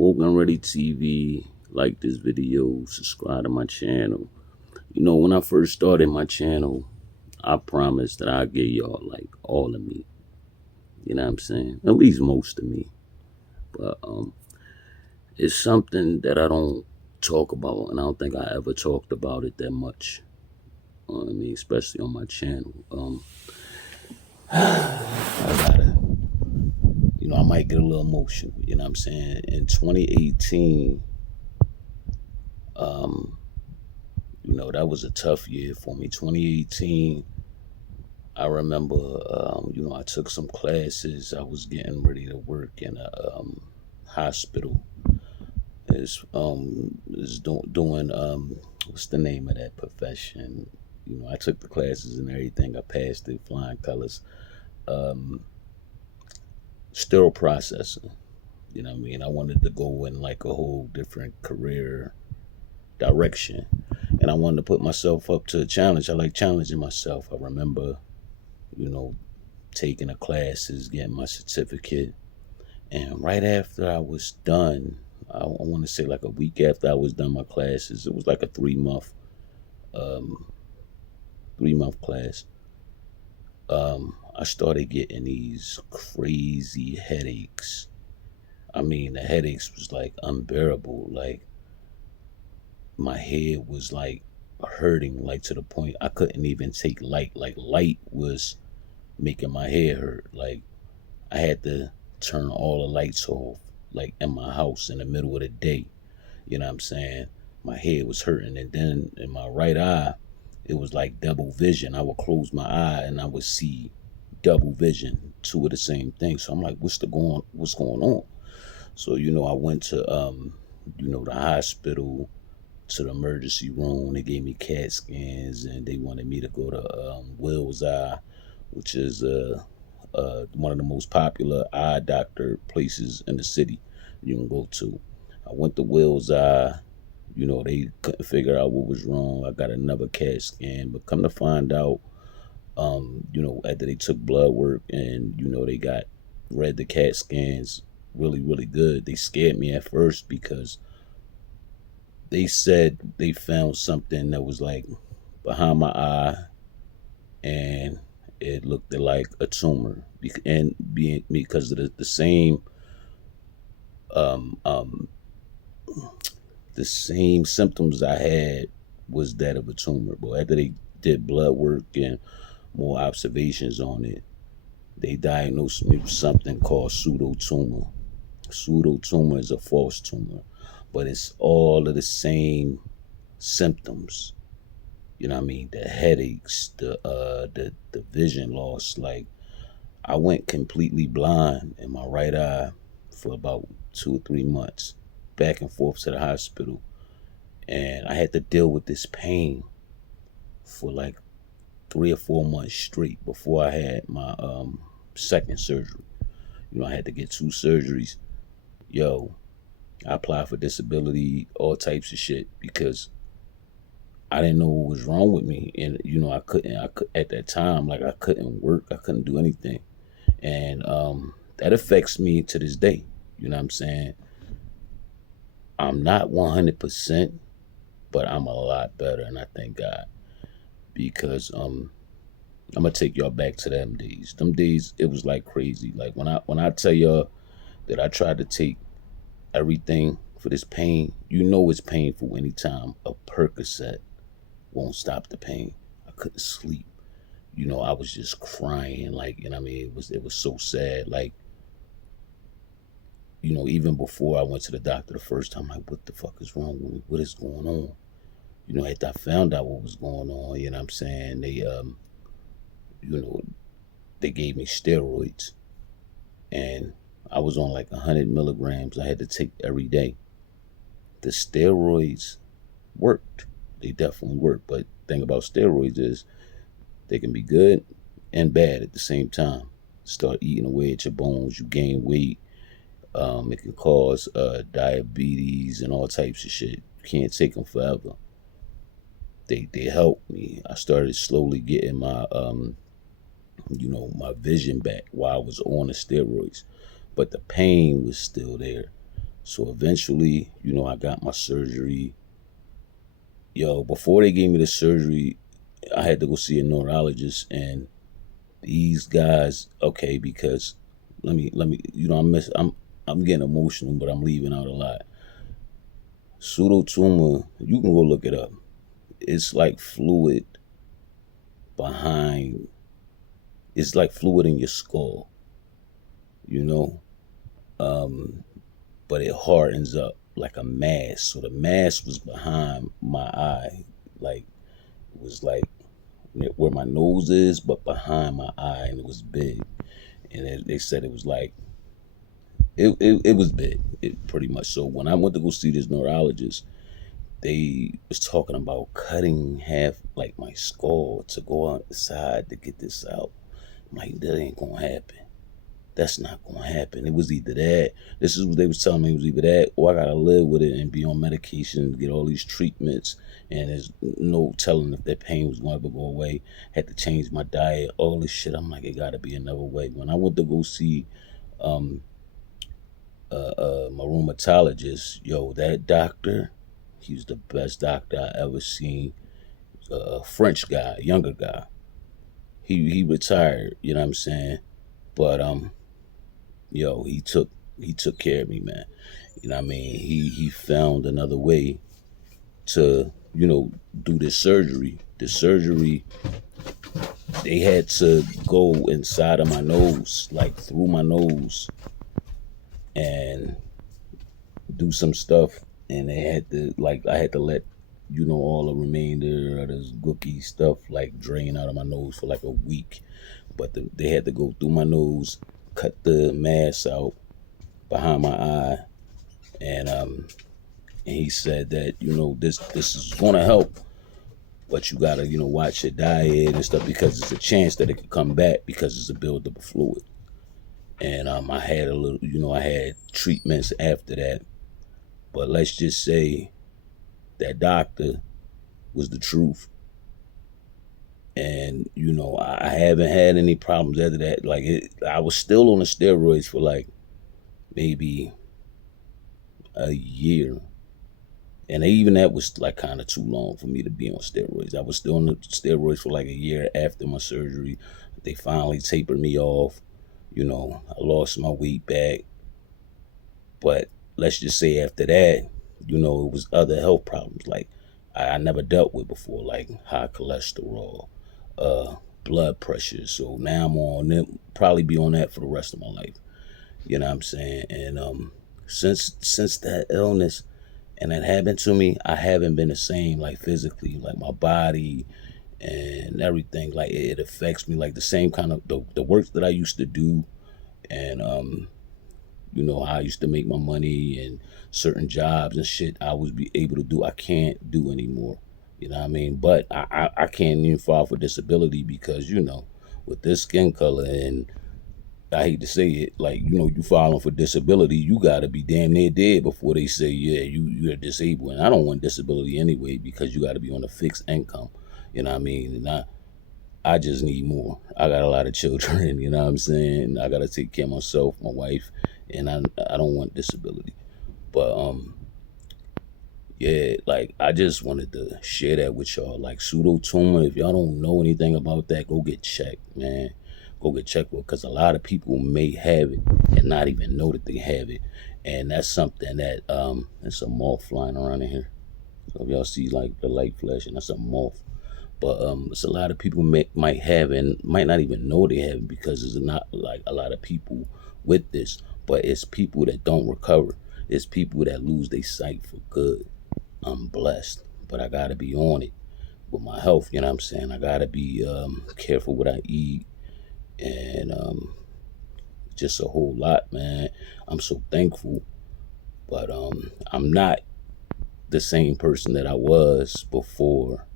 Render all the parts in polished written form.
Woke and Ready TV. Like this video, subscribe to my channel. You know, when I first started my channel, I promised that I'd give y'all like all of me. You know what I'm saying? At least most of me. But it's something that I don't talk about, and I don't think I ever talked about it that much. I mean, especially on my channel. I gotta, I might get a little emotional. You know what I'm saying? In 2018, that was a tough year for me. 2018, I remember, I took some classes. I was getting ready to work in a hospital. Doing what's the name of that profession? I took the classes and everything. I passed it, flying colors. Sterile processing. You know what I mean? I wanted to go in like a whole different career direction, and I wanted to put myself up to a challenge. I like challenging myself. I remember, taking the classes, getting my certificate, and right after I was done, I want to say like a week after I was done my classes, it was like a 3-month class. I started getting these crazy headaches. I mean, the headaches was like unbearable. Like my head was like hurting, like to the point I couldn't even take light. Like light was making my head hurt. Like I had to turn all the lights off, like in my house in the middle of the day. You know what I'm saying? My head was hurting, and then in my right eye, it was like double vision. I would close my eye and I would see double vision, two of the same thing. So I'm like, what's going on? So I went to the hospital, to the emergency room. They gave me CAT scans, and they wanted me to go to Will's Eye, which is one of the most popular eye doctor places in the city you can go to. I went to Will's Eye. They couldn't figure out what was wrong. I got another CAT scan, but come to find out, after they took blood work and, they read the CAT scans really, really good. They scared me at first because they said they found something that was like behind my eye, and it looked like a tumor, and being because of the same the same symptoms I had was that of a tumor. But after they did blood work and more observations on it, they diagnosed me with something called pseudotumor. Pseudotumor is a false tumor, but it's all of the same symptoms. You know what I mean? The headaches, the vision loss. Like I went completely blind in my right eye for about 2 or 3 months, back and forth to the hospital, and I had to deal with this pain for like 3 or 4 months straight before I had my second surgery. I had to get 2 surgeries. I applied for disability, all types of shit, because I didn't know what was wrong with me. And, I couldn't at that time, like I couldn't work, I couldn't do anything. And that affects me to this day. You know what I'm saying? I'm not 100%, but I'm a lot better, and I thank God. Because I'm gonna take y'all back to them days. Them days, it was like crazy. Like when I tell y'all that I tried to take everything for this pain, it's painful anytime a Percocet won't stop the pain. I couldn't sleep. I was just crying, like, it was so sad. Like, even before I went to the doctor the first time, like, what the fuck is wrong with me? What is going on? After I found out what was going on, you know what I'm saying? They gave me steroids, and I was on like 100 milligrams. I had to take every day. The steroids worked. They definitely work. But the thing about steroids is they can be good and bad at the same time. Start eating away at your bones. You gain weight. It can cause diabetes and all types of shit. You can't take them forever. They helped me. I started slowly getting my my vision back while I was on the steroids, but the pain was still there. So eventually, I got my surgery. Yo, before they gave me the surgery, I had to go see a neurologist, and these guys, okay, because let me, I'm getting emotional, but I'm leaving out a lot. Pseudotumor, you can go look it up. It's like fluid behind. It's like fluid in your skull, you know. Um, but it hardens up like a mass. So the mass was behind my eye, like it was like where my nose is, but behind my eye, and it was big. And they said it was like it was big, it pretty much. So when I went to go see this neurologist, they was talking about cutting half like my skull to go outside to get this out. I'm like, that ain't gonna happen. That's not gonna happen. It was either that. This is what they was telling me. It was either that, or I gotta live with it and be on medication, get all these treatments, and there's no telling if that pain was going to ever go away. Had to change my diet, all this shit. I'm like, it gotta be another way. When I went to go see um, my rheumatologist, yo, that doctor, he's the best doctor I ever seen. A French guy, younger guy. He retired. You know what I'm saying? But yo, he took care of me, man. You know what I mean? He found another way to, do this surgery. The surgery, they had to go inside of my nose, like through my nose, and do some stuff. And they had to, like, I had to let, all the remainder of this gooky stuff, like, drain out of my nose for like a week. But they had to go through my nose, cut the mass out behind my eye, and he said that this is gonna help, but you gotta watch your diet and stuff because it's a chance that it could come back because it's a buildup of fluid. And I had a little, I had treatments after that, but let's just say that doctor was the truth. And I haven't had any problems after that. Like I was still on the steroids for like maybe a year. And even that was like kind of too long for me to be on steroids. I was still on the steroids for like a year after my surgery. They finally tapered me off. I lost my weight back. But let's just say after that, it was other health problems like I never dealt with before, like high cholesterol, uh, blood pressure. So now I'm on it, probably be on that for the rest of my life. You know what I'm saying? And since that illness and that happened to me, I haven't been the same, like physically, like my body and everything. Like it affects me, like the same kind of the work that I used to do, and how I used to make my money and certain jobs and shit I was be able to do. I can't do anymore. You know what I mean? But I can't even file for disability because with this skin color, and I hate to say it, like you filing for disability, you gotta be damn near dead before they say yeah you're disabled. And I don't want disability anyway because you gotta be on a fixed income. You know what I mean? And I just need more. I got a lot of children. You know what I'm saying? I gotta take care of myself, my wife, and I don't want disability. But yeah, like I just wanted to share that with y'all. Like pseudotumor, if y'all don't know anything about that, go get checked, man. Go get checked with, because a lot of people may have it and not even know that they have it, and that's something that it's a moth flying around in here. So if y'all see like the light flashing, that's a moth. But it's a lot of people might have and might not even know they have it because there's not like a lot of people with this. But it's people that don't recover. It's people that lose their sight for good. I'm blessed, but I gotta be on it with my health. You know what I'm saying? I gotta be careful what I eat, and just a whole lot, man. I'm so thankful, but I'm not the same person that I was before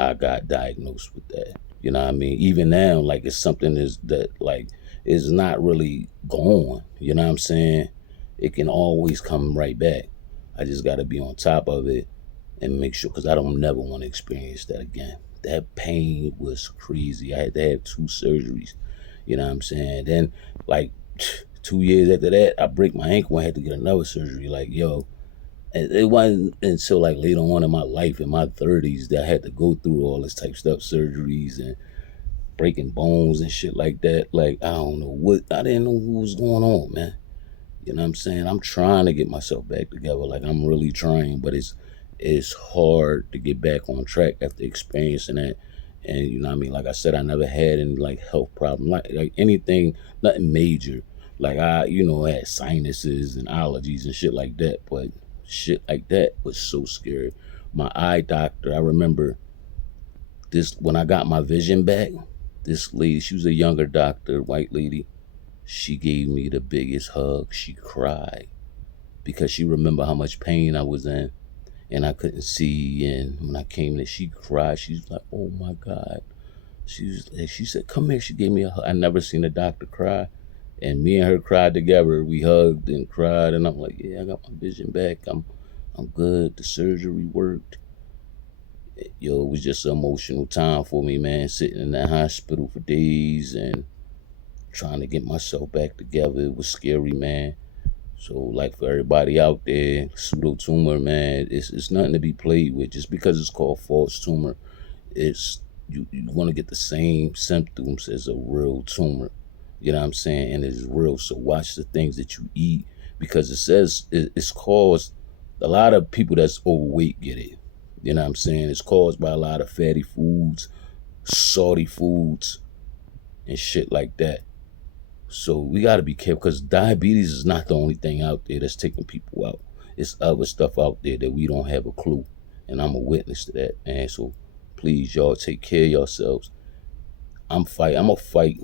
I got diagnosed with that. You know what I mean? Even now, like it's something that like is not really gone. You know what I'm saying? It can always come right back. I just got to be on top of it and make sure, because I don't never want to experience that again. That pain was crazy. I had to have 2 surgeries. You know what I'm saying? Then, like, 2 years after that, I break my ankle and had to get another surgery. Like, yo, and it wasn't until like later on in my life, in my 30s, that I had to go through all this type stuff, surgeries and breaking bones and shit like that. Like, I don't know what, I didn't know what was going on, man. You know what I'm saying? I'm trying to get myself back together. Like, I'm really trying, but it's hard to get back on track after experiencing that. And you know what I mean? Like I said, I never had any like health problem, like anything, nothing major. Like I, had sinuses and allergies and shit like that. But shit like that was so scary. My eye doctor, I remember this when I got my vision back. This lady, she was a younger doctor, white lady. She gave me the biggest hug. She cried because she remembered how much pain I was in and I couldn't see. And when I came there, she cried. She was like, "Oh my God." She said, "Come here." She gave me a hug. I never seen a doctor cry. And me and her cried together. We hugged and cried. And I'm like, "Yeah, I got my vision back. I'm good. The surgery worked." Yo, it was just an emotional time for me, man. Sitting in that hospital for days and trying to get myself back together. It was scary, man. So, like, for everybody out there, pseudotumor, man, it's nothing to be played with. Just because it's called false tumor, it's you want to get the same symptoms as a real tumor. You know what I'm saying? And it's real. So watch the things that you eat, because it says it's caused. A lot of people that's overweight get it. You know what I'm saying? It's caused by a lot of fatty foods, salty foods, and shit like that. So we got to be careful, because diabetes is not the only thing out there that's taking people out. It's other stuff out there that we don't have a clue. And I'm a witness to that, man. So please, y'all, take care of yourselves. I'm going to fight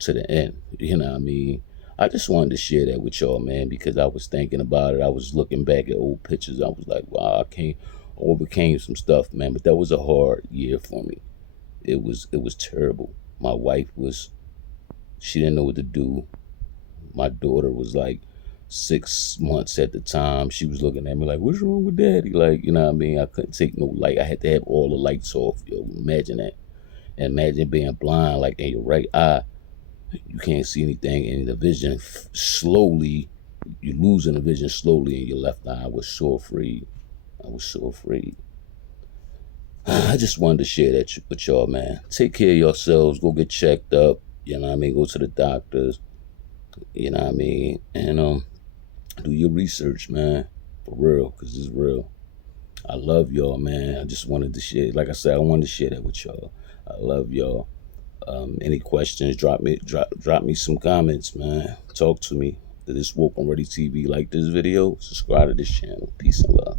to the end. You know what I mean? I just wanted to share that with y'all, man, because I was thinking about it. I was looking back at old pictures. I was like, wow, I overcame some stuff, man. But that was a hard year for me. It was terrible. My wife she didn't know what to do. My daughter was like 6 months at the time. She was looking at me like, "What's wrong with daddy?" Like, you know what I mean? I couldn't take no light. I had to have all the lights off. Yo, imagine that. And imagine being blind, like in your right eye. You can't see anything, and the vision slowly, you're losing the vision slowly in your left eye. I was so afraid. I was so afraid. I just wanted to share that with y'all, man. Take care of yourselves. Go get checked up. You know what I mean? Go to the doctors. You know what I mean? And do your research, man. For real, because it's real. I love y'all, man. I just wanted to share. Like I said, I wanted to share that with y'all. I love y'all. Any questions? Drop me some comments, man. Talk to me. This Woke and Ready TV. Like this video, subscribe to this channel. Peace and love.